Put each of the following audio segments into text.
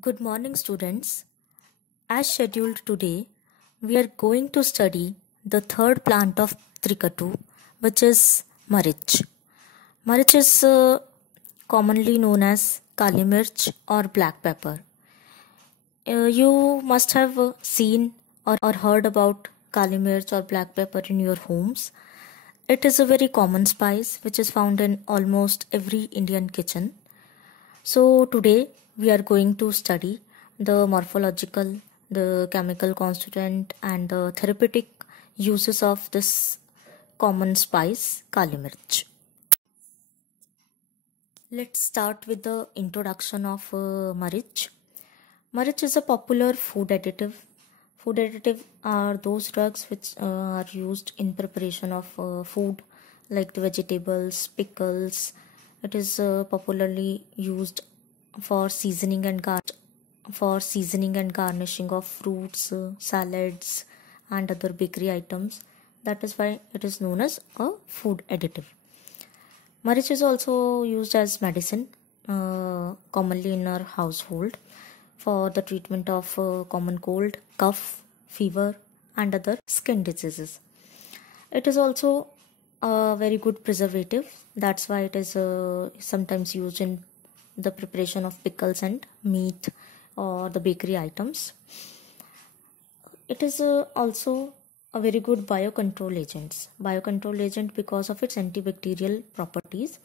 Good morning, students. As scheduled today, we are going to study the third plant of Trikatu, which is Marich. Marich is commonly known as Kali Mirch or black pepper. You must have seen or heard about Kali Mirch or black pepper in your homes. It is a very common spice which is found in almost every Indian kitchen. So today we are going to study the morphological, the chemical constituent and the therapeutic uses of this common spice Kali Mirch. Let's start with the introduction of Marich. Marich is a popular food additive. Food additive are those drugs which are used in preparation of food like the vegetables, pickles. It is popularly used for seasoning and garnishing of fruits, salads, and other bakery items. That is why it is known as a food additive. Marich is also used as medicine, commonly in our household, for the treatment of common cold, cough, fever, and other skin diseases. It is also a very good preservative. That's why it is sometimes used in the preparation of pickles and meat or the bakery items. It is also a very good biocontrol agent because of its antibacterial properties.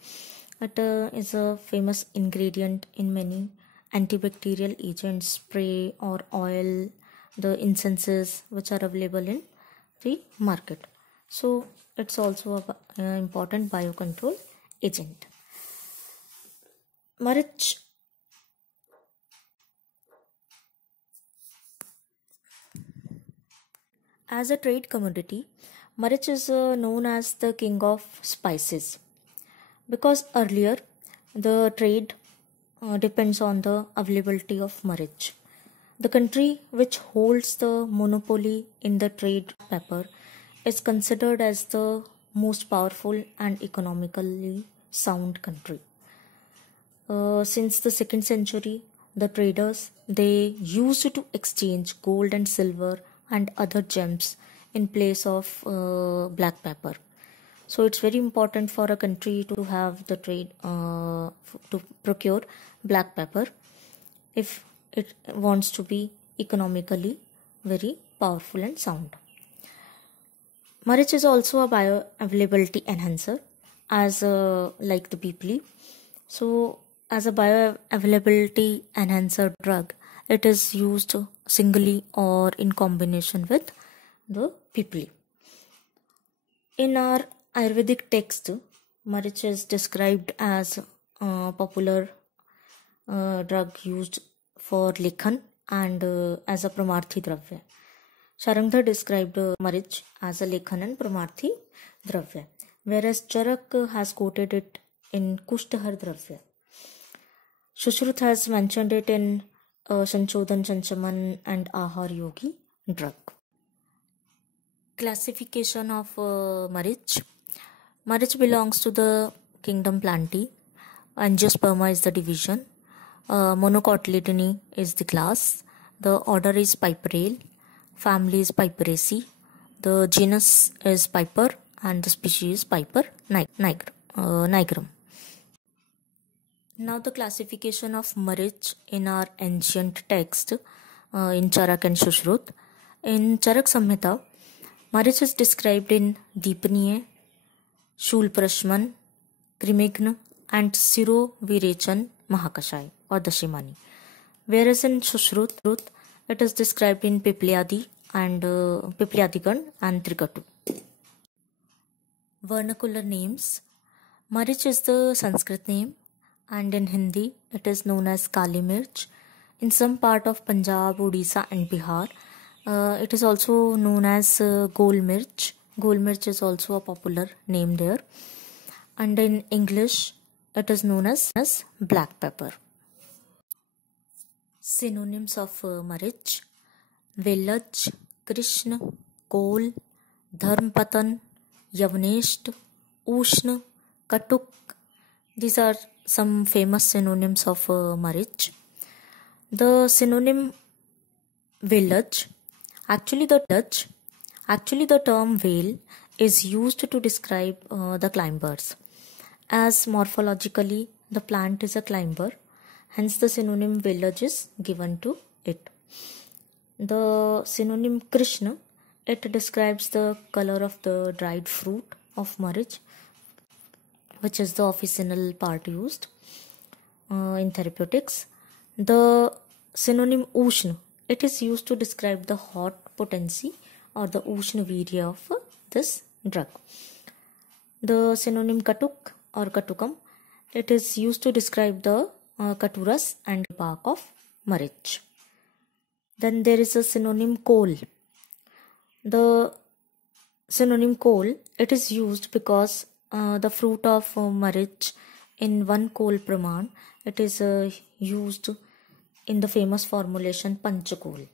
It is a famous ingredient in many antibacterial agents, spray or oil, the incenses which are available in the market. So it's also an important biocontrol agent. Marich as a trade commodity, Marich is known as the king of spices because earlier the trade depends on the availability of Marich. The country which holds the monopoly in the trade pepper is considered as the most powerful and economically sound country. Since the 2nd century, the traders they used to exchange gold and silver and other gems in place of black pepper. So it's very important for a country to have the trade to procure black pepper if it wants to be economically very powerful and sound. Marich is also a bioavailability enhancer as like the pipli. So as a bioavailability enhancer drug, it is used singly or in combination with the pipli. In our Ayurvedic text, Marich is described as a popular drug used for Lekhan and as a Pramarthi Dravya. Sharangdhar described Marich as a Lekhan and Pramarthi Dravya, whereas Charak has quoted it in Kushtahar Dravya. Shushruth has mentioned it in Sanchodhan Chanchaman and Ahar Yogi drug. Classification of Marich. Marich belongs to the kingdom Plantae. Angiosperma is the division. Monocotyledone is the class. The order is Piperale. Family is Piperaceae. The genus is Piper and the species is Piper nigrum. Now the classification of Marich in our ancient text in Charak and Shushruth. In Charak Samhita, Marich is described in Deepaniya, Shulprashman, Krimigna and Siro-Virechan Mahakashai or Dashimani. Whereas in Shushruth, it is described in Piplayadi and Piplayadigan and Trikatu. Vernacular names. Marich is the Sanskrit name and in Hindi it is known as Kali Mirch. In some part of Punjab, Odisha and Bihar, it is also known as Gol Mirch. Gol Mirch is also a popular name there. And in English, it is known as black pepper. Synonyms of Marich: Velaj, Krishna, Kol, Dharmpatan, Yavnesht, Ushna, Katuk. These are some famous synonyms of Marich. The synonym village, actually the term vale is used to describe the climbers, as morphologically the plant is a climber, hence the synonym village is given to it. The synonym Krishna, it describes the color of the dried fruit of marriage, which is the officinal part used in therapeutics. The synonym Ushna, it is used to describe the hot potency or the Ushna virya of this drug. The synonym Katuk or Katukam, it is used to describe the Katuras and bark of marriage. Then there is a synonym Kol. The synonym Kol, it is used because the fruit of marriage in one Kol Praman, it is used in the famous formulation Panchakol.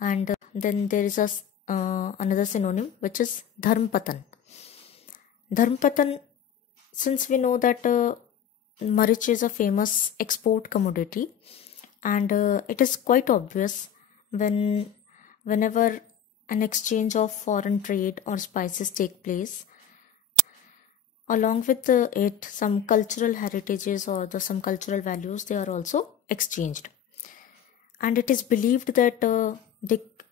And then there is another synonym which is Dharmpatan. Dharmpatan, since we know that marriage is a famous export commodity, and it is quite obvious whenever an exchange of foreign trade or spices take place, along with it some cultural heritages or some cultural values, they are also exchanged, and it is believed that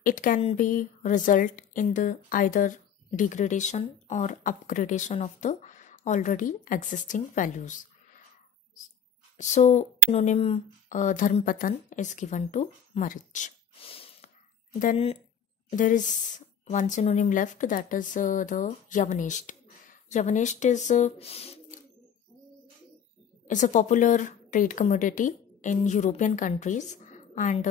it can be result in the either degradation or upgradation of the already existing values. So synonym Dharmpatan is given to marriage. Then there is one synonym left, that is the Yavaneshta. Yavaneshta is a popular trade commodity in European countries, and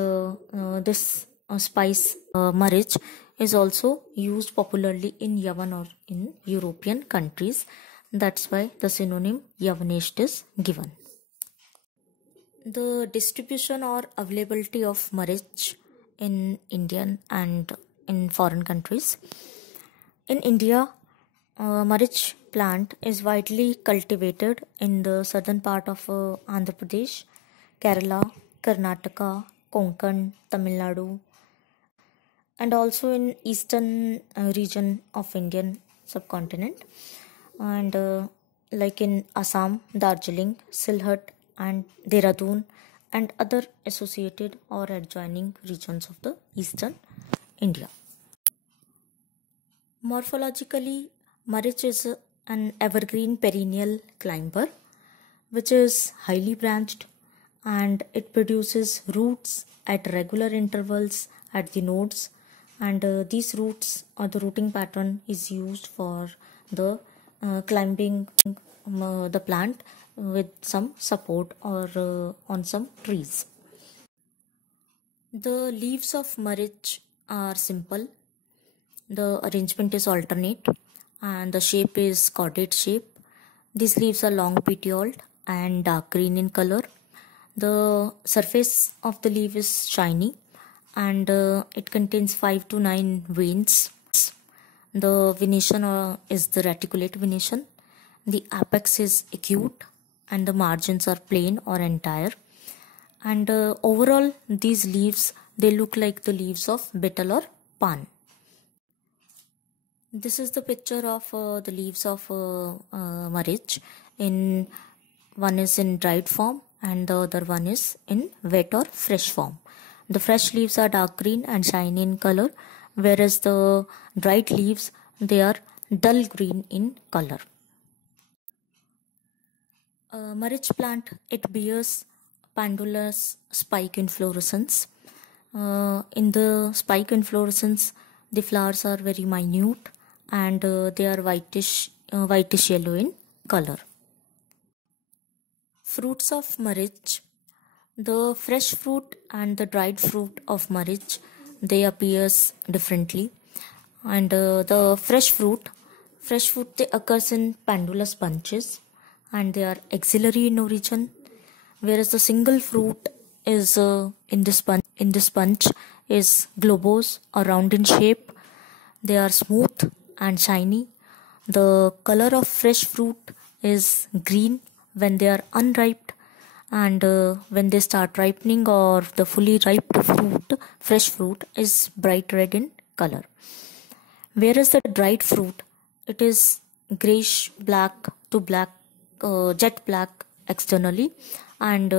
this spice marriage is also used popularly in Yavan or in European countries. That's why the synonym Yavaneshta is given. The distribution or availability of marriage in Indian and in foreign countries. In India, marriage plant is widely cultivated in the southern part of Andhra Pradesh, Kerala, Karnataka, Konkan, Tamil Nadu, and also in eastern region of Indian subcontinent, and like in Assam, Darjeeling, Sylhet, and Dehradun, and other associated or adjoining regions of the eastern India. Morphologically, marriage is an evergreen perennial climber which is highly branched, and it produces roots at regular intervals at the nodes, and these roots or the rooting pattern is used for the climbing the plant with some support or on some trees. The leaves of marriage are simple. The arrangement is alternate and the shape is chordate shape. These leaves are long petioled and dark green in color. The surface of the leaf is shiny, and it contains 5 to 9 veins. The venation is the reticulate venation. The apex is acute and the margins are plain or entire. And overall, these leaves, they look like the leaves of betel or pan. This is the picture of the leaves of marriage. One is in dried form and the other one is in wet or fresh form. The fresh leaves are dark green and shiny in color, whereas the dried leaves, they are dull green in color. Marriage plant, it bears pendulous spike inflorescence. In the spike inflorescence, the flowers are very minute and they are whitish yellow in color. Fruits of marriage. The fresh fruit and the dried fruit of marriage, they appears differently, and the fresh fruit they occurs in pendulous bunches and they are axillary in origin, whereas the single fruit is in this bunch is globose or round in shape. They are smooth and shiny. The color of fresh fruit is green when they are unripe, and when they start ripening or the fully ripe fruit, fresh fruit is bright red in color. Whereas the dried fruit, it is grayish black to black, jet black externally and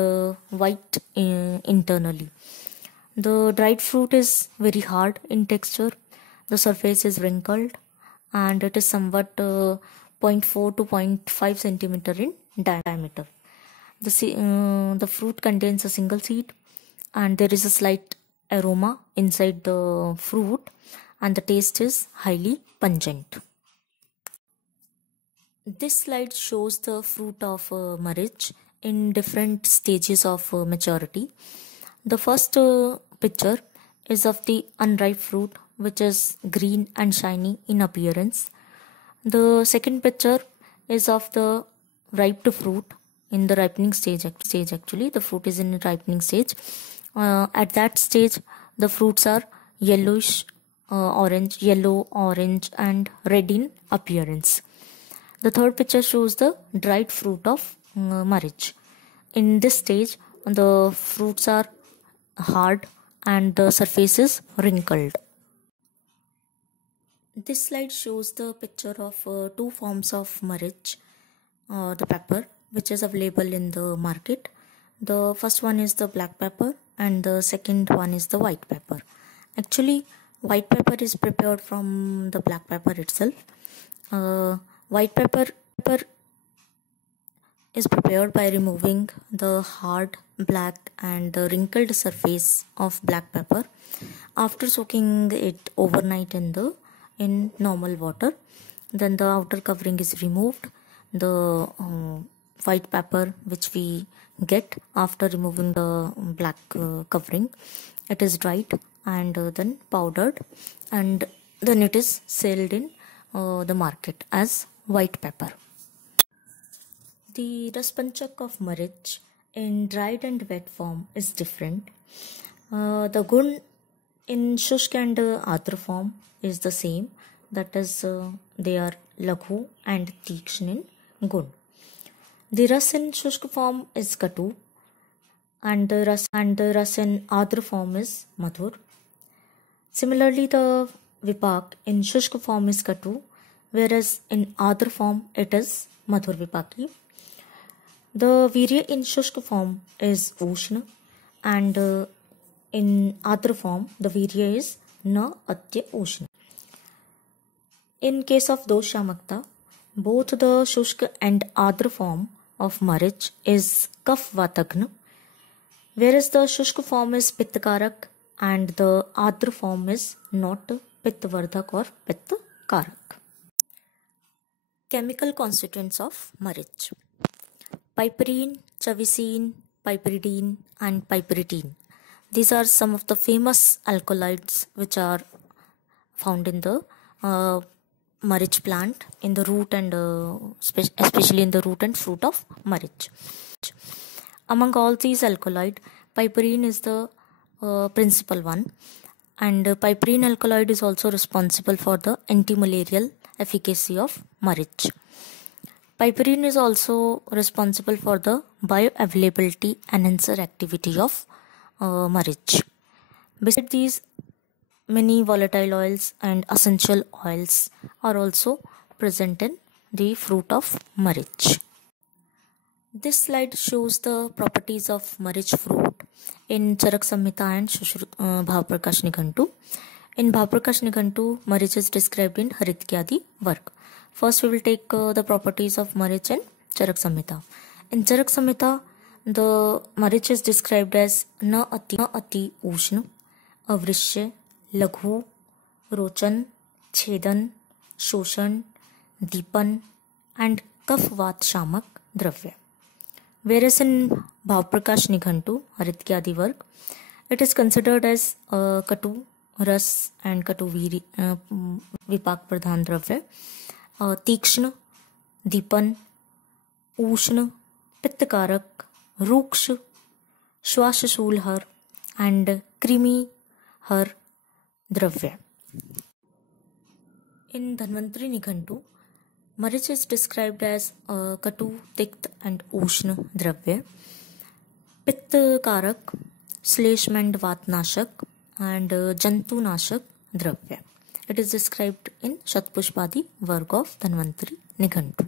white internally. The dried fruit is very hard in texture. The surface is wrinkled and it is somewhat zero point 0.4 to 0.5 centimeter in diameter. The fruit contains a single seed and there is a slight aroma inside the fruit and the taste is highly pungent. This slide shows the fruit of marriage in different stages of maturity. The first picture is of the unripe fruit, which is green and shiny in appearance. The second picture is of the ripe fruit in the ripening stage. Actually, the fruit is in ripening stage. At that stage, the fruits are yellowish, orange, yellow, orange, and red in appearance. The third picture shows the dried fruit of marriage. In this stage, the fruits are hard and the surface is wrinkled. This slide shows the picture of two forms of marriage, the pepper, which is available in the market. The first one is the black pepper and the second one is the white pepper. Actually, white pepper is prepared from the black pepper itself. White pepper is prepared by removing the hard, black and the wrinkled surface of black pepper after soaking it overnight in normal water. Then the outer covering is removed. The white pepper which we get after removing the black covering, it is dried and then powdered and then it is sold in the market as white pepper. The raspanchak of marriage in dried and wet form is different. The gun in shushk and adra form is the same, that is they are laghu and tikshn in gun. The ras in shushk form is katu and the ras in adra form is madhur. Similarly, the vipak in shushk form is katu, whereas in adra form it is madhur vipaki. The virya in shushk form is ushna and in adra form the virya is na atya ushna. In case of doshamakta, both the shushk and adra form of marriage is kaf vatagna, whereas the shushk form is pittakarak and the adra form is not pittvardhak or pittkarak. Chemical constituents of marriage: piperine, chavicine, piperidine and piperidine. These are some of the famous alkaloids which are found in the marriage plant, in the root and especially in the root and fruit of marriage. Among all these alkaloid, piperine is the principal one, and piperine alkaloid is also responsible for the anti-malarial efficacy of marriage. Piperine is also responsible for the bioavailability enhancer activity of marriage. Besides these, many volatile oils and essential oils are also present in the fruit of marriage. This slide shows the properties of marriage fruit in Charak Samhita and Bhavprakash Nighontu. In Bhavprakash Nighontu, marriage is described in Harityadi work. First, we will take the properties of marriage in Charak Samhita. In Charak Samhita, the marriage is described as na ati ushna, avrishya, laghu, rochan, chedan, shoshan, deepan and kafvat shamak dravya. Whereas in Bhavprakash Nighontu, Harityadi work, it is considered as katu, ras and katu vipak pradhan dravya, तीक्ष्ण, दीपन, उष्ण, पित्तकारक, रूक्ष, श्वासशूलहर and creamy her dravya. In Dhanvantari Nighontu, marriage is described as katu, tikt and ushna dravya. पित्त कारक, श्लेष्म वातनाशक and jantunashak dravya. It is described in Shatpushpadi work of Dhanvantari Nighantu.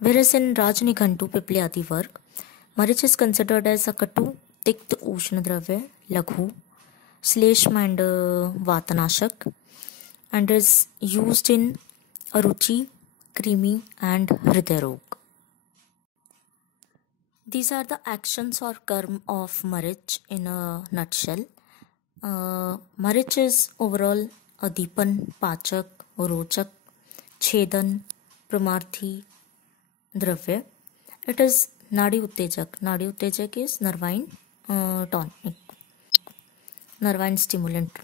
Whereas in Raj Nighantu Piplayadi work, marich is considered as a katu, tikta ushna dravya, laghu, श्लेष्म and vatanashak, and is used in aruchi, krimi and hridaya rog. These are the actions or karma of marich in a nutshell. Marich is overall a deepan, pachak, rochak, chedan, pramarthi dravya. It is nadi uttejak. Nadi uttejak is nervine tonic, nervine stimulant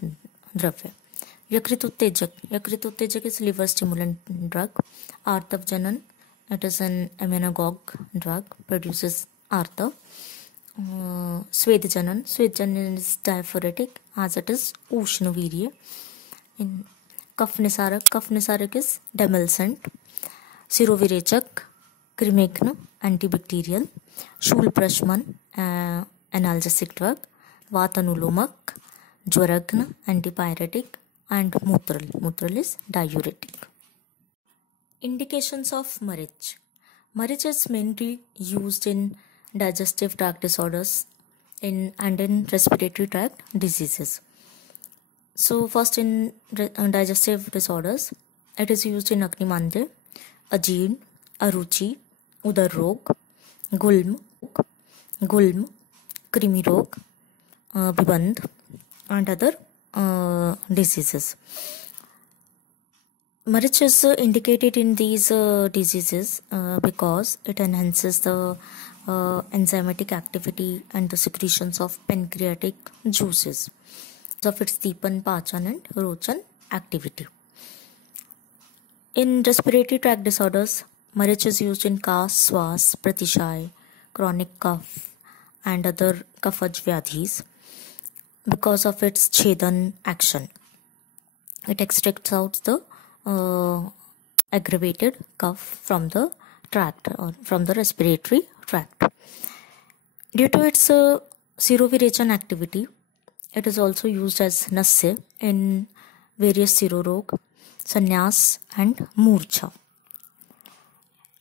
dravya. Yakrit uttejak is liver stimulant drug. Artav janan, it is an emmenagogue drug, produces artav. Svedjanan is diaphoretic as it is Ushnavirya. In Kaf Nisarak is demulcent. Sirovirechak, Krimekna, antibacterial. Shul Prashman, analgesic drug. Vatanulomak, Jwaragna, antipyretic. And Mutral is diuretic. Indications of marich. Marich is mainly used in digestive tract disorders and in respiratory tract diseases. So first in digestive disorders, it is used in Agni Mandya, Ajeen, Aruchi, Udar Rog, Gulm, Krimi Rog, Biband and other diseases. Marich is indicated in these diseases because it enhances the enzymatic activity and the secretions of pancreatic juices of its deepan, pachan and rochan activity. In respiratory tract disorders, marich is used in cough, swas, pratishay, chronic cough and other kaphaj vyadhis because of its chedan action. It extracts out the aggravated cough from the tract or from the respiratory tract. Due to its serovirechan activity, it is also used as nasya in various serorog, sanyas and murcha.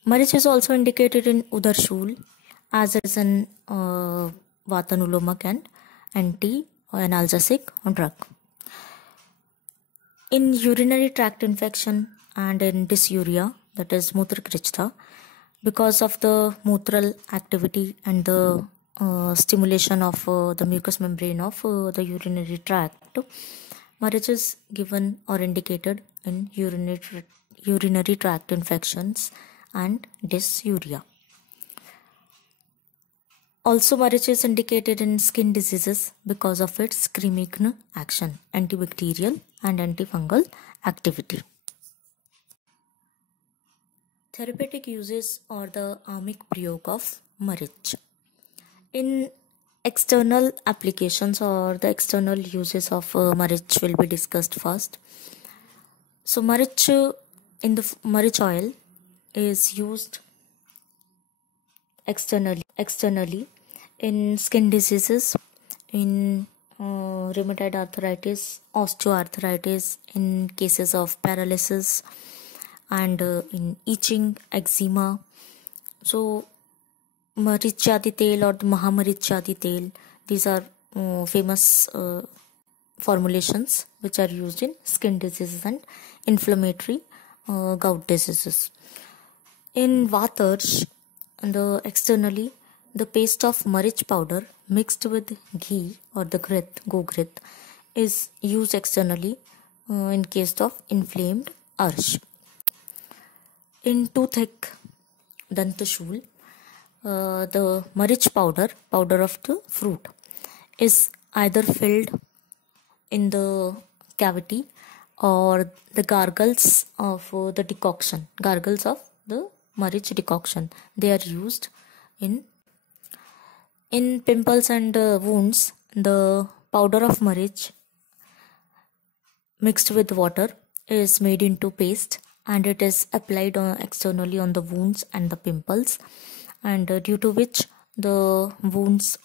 Marich is also indicated in udarshul as it is an vatanulomak and anti-analgesic drug. In urinary tract infection and in dysuria, that is mutrakrishta, because of the mutral activity and the stimulation of the mucous membrane of the urinary tract, marich is given or indicated in urinary tract infections and dysuria. Also, marich is indicated in skin diseases because of its krimikna action, antibacterial and antifungal activity. Therapeutic uses or the ahmik prayog of marich. In external applications or the external uses of marich will be discussed first. So marich in the marich oil is used externally in skin diseases, in rheumatoid arthritis, osteoarthritis, in cases of paralysis and in itching, eczema. So marichadi tel or the mahamarichadi tel, these are famous formulations which are used in skin diseases and inflammatory gout diseases. In vatarsh, externally, the paste of marich powder mixed with ghee or the gogrit is used externally in case of inflamed arsh. In toothache, dantashul, the marich powder of the fruit, is either filled in the cavity or the gargles of the marich decoction, they are used in pimples and wounds. The powder of marich mixed with water is made into paste and it is applied externally on the wounds and the pimples, and due to which the wounds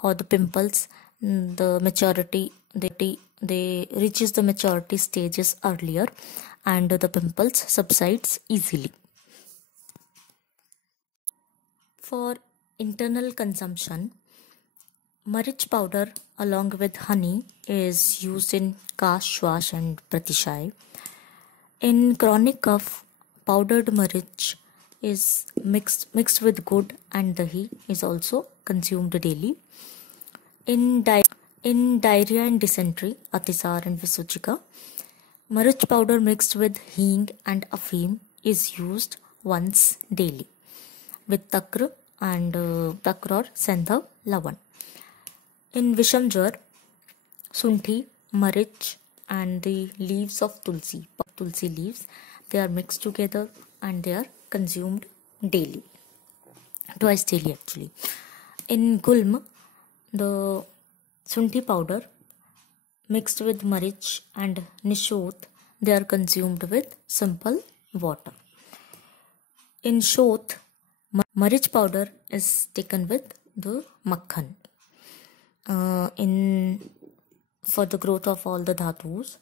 or the pimples, the maturity, they reaches the maturity stages earlier, and the pimples subsides easily. For internal consumption, Marich powder along with honey is used in Kash, Shwash and Pratishay. In chronic cough, powdered marich is mixed with good and dahi is also consumed daily. In diarrhea and dysentery, Atisar and Visuchika, marich powder mixed with hing and afim is used once daily with takra and takra or sendha lavan. In Visham Jar, Sunthi, Marich and the leaves of tulsi leaves, they are mixed together and they are consumed daily, twice daily actually. In Gulm, the Sunthi powder mixed with Marich and Nishot, they are consumed with simple water. In Shot, Marich powder is taken with the makhan. For the growth of all the dhatus,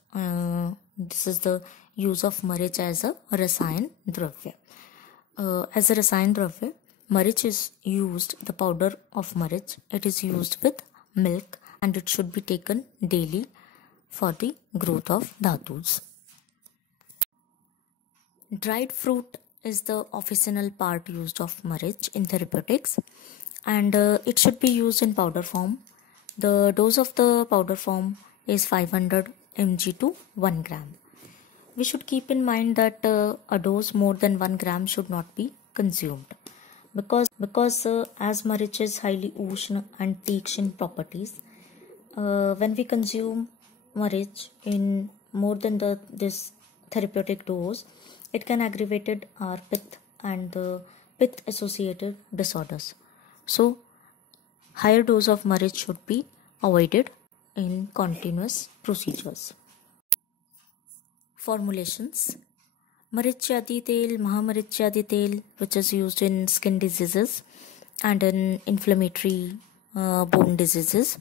this is the use of marich as a rasayan dravya. As a rasayan dravya, marich is used, the powder of marich, it is used with milk and it should be taken daily for the growth of dhatus. Dried fruit is the officinal part used of marich in therapeutics, and it should be used in powder form. The dose of the powder form is 500 mg to 1 gram. We should keep in mind that a dose more than 1 gram should not be consumed because as marich is highly ushna and tekshin properties, when we consume marich in more than this therapeutic dose, it can aggravate our pith and the pith associated disorders. So higher dose of marich should be avoided in continuous procedures. Formulations: Marichadi tel, Mahamarichadi tel, which is used in skin diseases and in inflammatory bone diseases.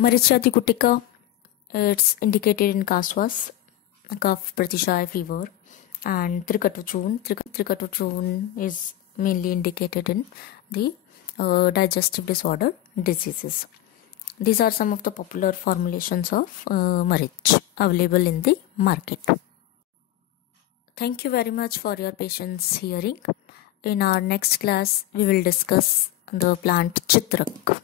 Marichadi Gutika, it's indicated in Kaswas, cough, pratishay, fever, and Trikatuchun. Trikatuchun is mainly indicated in the digestive disorder diseases. These are some of the popular formulations of marich available in the market. Thank you very much for your patience hearing. In our next class, we will discuss the plant Chitrak.